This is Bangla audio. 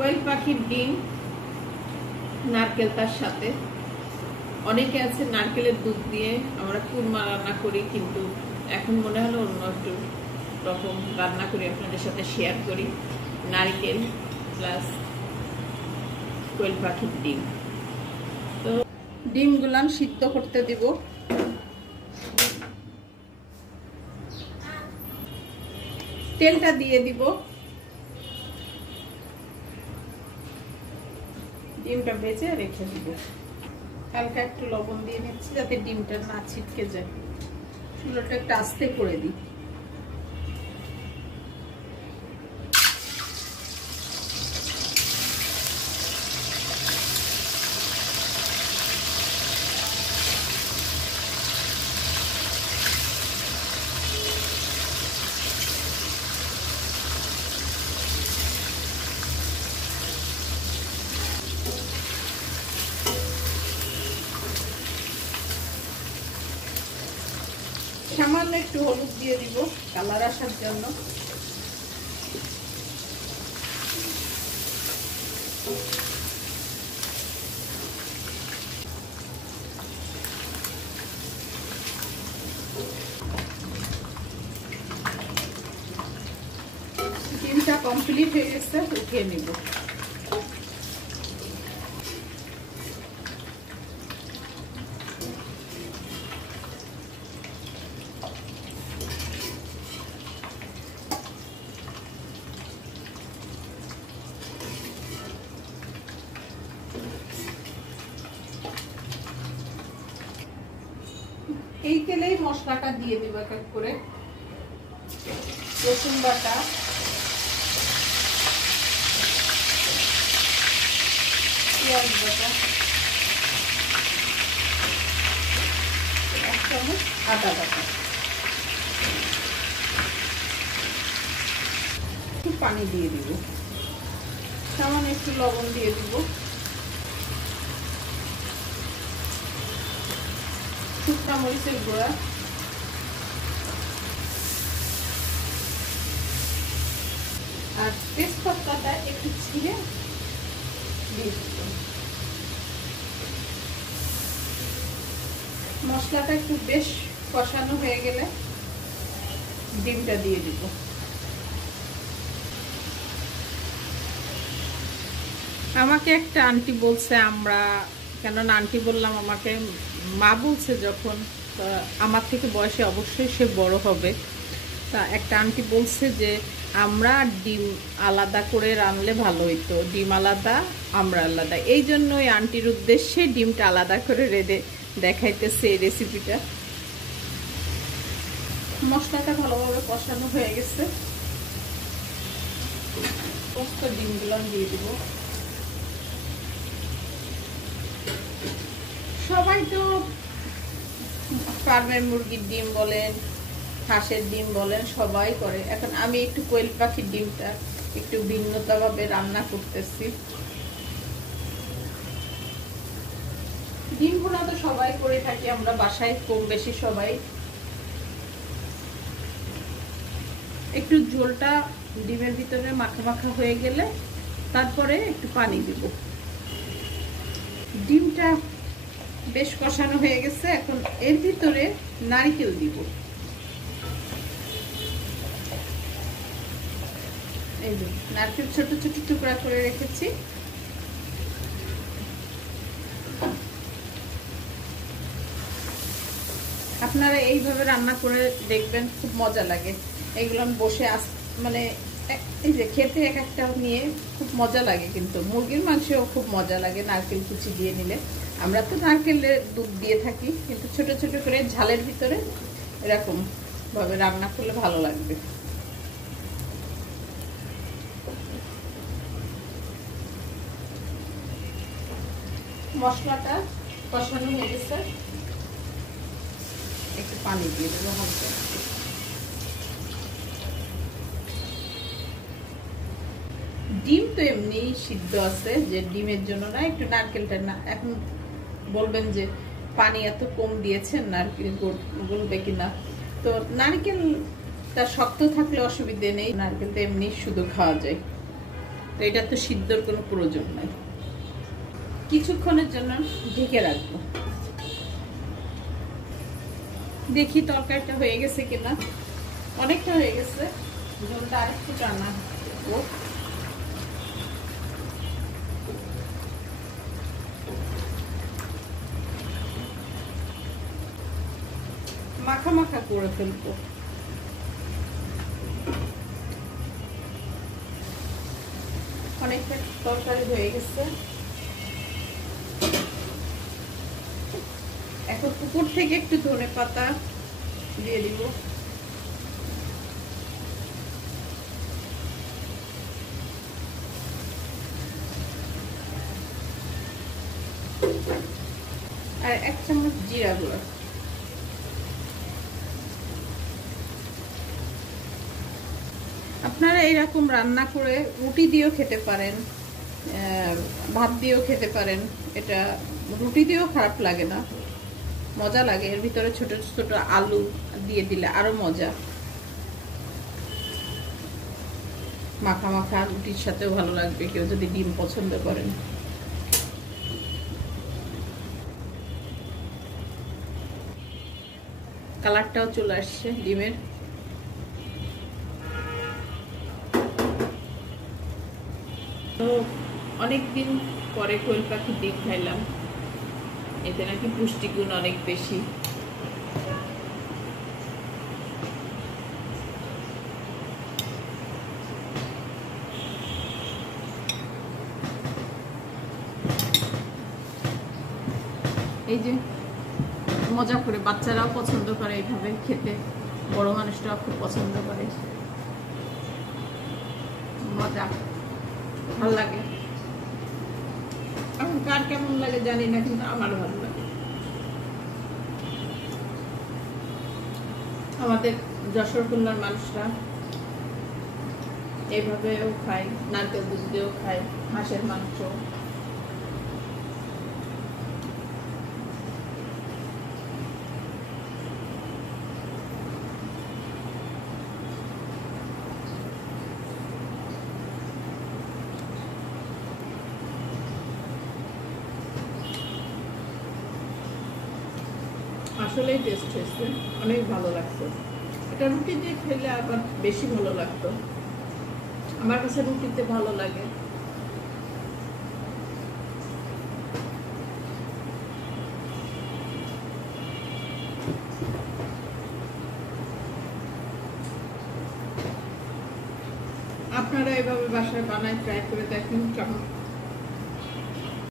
কোয়েল পাখির ডিম নারকেল তার সাথে। অনেকে আছে নারকেলের দুধ দিয়ে আমরা কুরমা রান্না করি, কিন্তু এখন মনে হলো অন্য একটু রকম রান্না করি, আপনাদের সাথে শেয়ার করি। নারকেল প্লাস কোয়েল পাখির ডিম। তো ডিমগুলান সিদ্ধ করতে দিব। তেলটা দিয়ে দিব। ডিমটা ভেজে রেখে দিব। হালকা একটু লবণ দিয়ে নিচ্ছি যাতে ডিমটা না ছিটকে যায়। চুলাটা একটু আস্তে করে দিই। সামান্য একটু হলুদ দিয়ে দিব কালার আসার জন্য। ডিমটা কমপ্লিট হয়ে গেছে, উঠিয়ে নিব। এই তেলেই মশলাটা দিয়ে দিব এক এক করে। রসুন বাটা, পেঁয়াজ বাটা, 1 চামচ আদা বাটা, একটু পানি দিয়ে দিব, সামান্য একটু লবণ দিয়ে দিব, শুকনা মরিচের গুঁড়া, আর তেজপাতাটা একটু ছিঁড়ে দিয়ে দিব। মশলাটা একটু বেশ কষানো হয়ে গেলে ডিমটা দিয়ে দিব। আমাকে একটা আন্টি বলছে, আমরা কেন আন্টি বললাম, আমাকে মা বলছে যখন, আমার থেকে বয়সে অবশ্যই সে বড় হবে। তা একটা আন্টি বলছে যে আমরা ডিম আলাদা করে রানলে ভালো হইতো, ডিম আলাদা আমরা আলাদা। এই জন্য ওই আন্টির উদ্দেশ্যে ডিমটা আলাদা করে রেঁধে দেখাইতেছে এই রেসিপিটা। মশলাটা ভালোভাবে কষানো হয়ে গেছে, পোস্ত ডিমগুলো দিয়ে দিব। সবাই তো ফার্মের মুরগির ডিম বলেন, হাঁসের ডিম বলেন, সবাই করে। এখন আমি একটু কোয়েল পাখির ডিমটা একটু ভিন্নতাভাবে রান্না করতেছি। ডিম ভুনা তো সবাই করে থাকি আমরা বাসায়, কম বেশি সবাই। একটু ঝোলটা ডিমের ভিতরে মাখা মাখা হয়ে গেলে তারপরে একটু পানি দিব। ডিমটা বেশ কষানো হয়ে গেছে, এখন এর ভিতরে নারকেল দিব। এই যে নারকেল ছোট ছোট টুকরা করে রেখেছি। আপনারা এইভাবে রান্না করে দেখবেন, খুব মজা লাগে। এগুলো বসে মানে এই যে খেতে এক একটা নিয়ে খুব মজা লাগে। কিন্তু মুরগির মাংসেও খুব মজা লাগে নারকেল কুচি দিয়ে নিলে। আমরা তো নারকেলের দুধ দিয়ে থাকি, কিন্তু ছোট ছোট করে ঝালের ভিতরে এরকম ভাবে রান্না করলে ভালো লাগবে। মশলাটা কষানো হয়ে গেছে, একটু পানি দিয়ে দেবো হালকা। ডিম তো এমনি সিদ্ধ আছে, যে ডিমের জন্য না, একটু নারকেলটা না। এখন বলবেন যে পানি এত কম দিয়েছেন, নারকেল গলবে কিনা। তো নারকেলটা শক্ত থাকলে অসুবিধে নেই, নারকেলটা এমনি শুধু খাওয়া যায়। তো এটা তো সিদ্ধর কোনো প্রয়োজন নাই, কিছুক্ষণের জন্য ঢেকে রাখবো। দেখি তরকারিটা হয়ে গেছে কিনা। অনেকটা হয়ে গেছে, ঝোলটা আরেকটু টানা ও মাখা মাখা করে ফেলবো। অনেকটা তরকারি হয়ে গেছে, এখন উপর থেকে একটু ধনে পাতা দিয়ে দিব। আর 1 চামচ জিরা গুঁড়ো। আপনারা এরকম রান্না করে রুটি দিয়েও খেতে পারেন, ভাত দিয়েও খেতে পারেন। এটা রুটি দিয়েও খারাপ লাগে না, মজা লাগে। এর ভিতরে ছোট ছোট আলু দিয়ে দিলে আরো মজা। মাখা মাখা রুটির সাথেও ভালো লাগবে, কেউ যদি ডিম পছন্দ করেন। কালারটাও চলে আসছে ডিমের। তো অনেকদিন পরে কোয়েল পাখির ডিম খাইলাম, এতে নাকি পুষ্টিগুণ অনেক বেশি। এই যে মজা করে বাচ্চারাও পছন্দ করে এইভাবে খেতে, বড় মানুষরাও খুব পছন্দ করে। মজা, ভালো লাগে। এখন কার কেমন লাগে জানি না, কিন্তু আমার ভালো লাগে। আমাদের যশোর খুলনার মানুষরা এইভাবেও খায়, নারকেল দুধ দিয়েও খায়, হাঁসের মাংস। আসলেই টেস্ট হয়েছে, অনেক ভালো লাগছে। এটা রুটি দিয়ে খেলে আবার বেশি ভালো লাগতো। আমার কাছে রুটিতে ভালো লাগে। আপনারা এভাবে বাসায় বানায় ট্রাই করে দেখেন।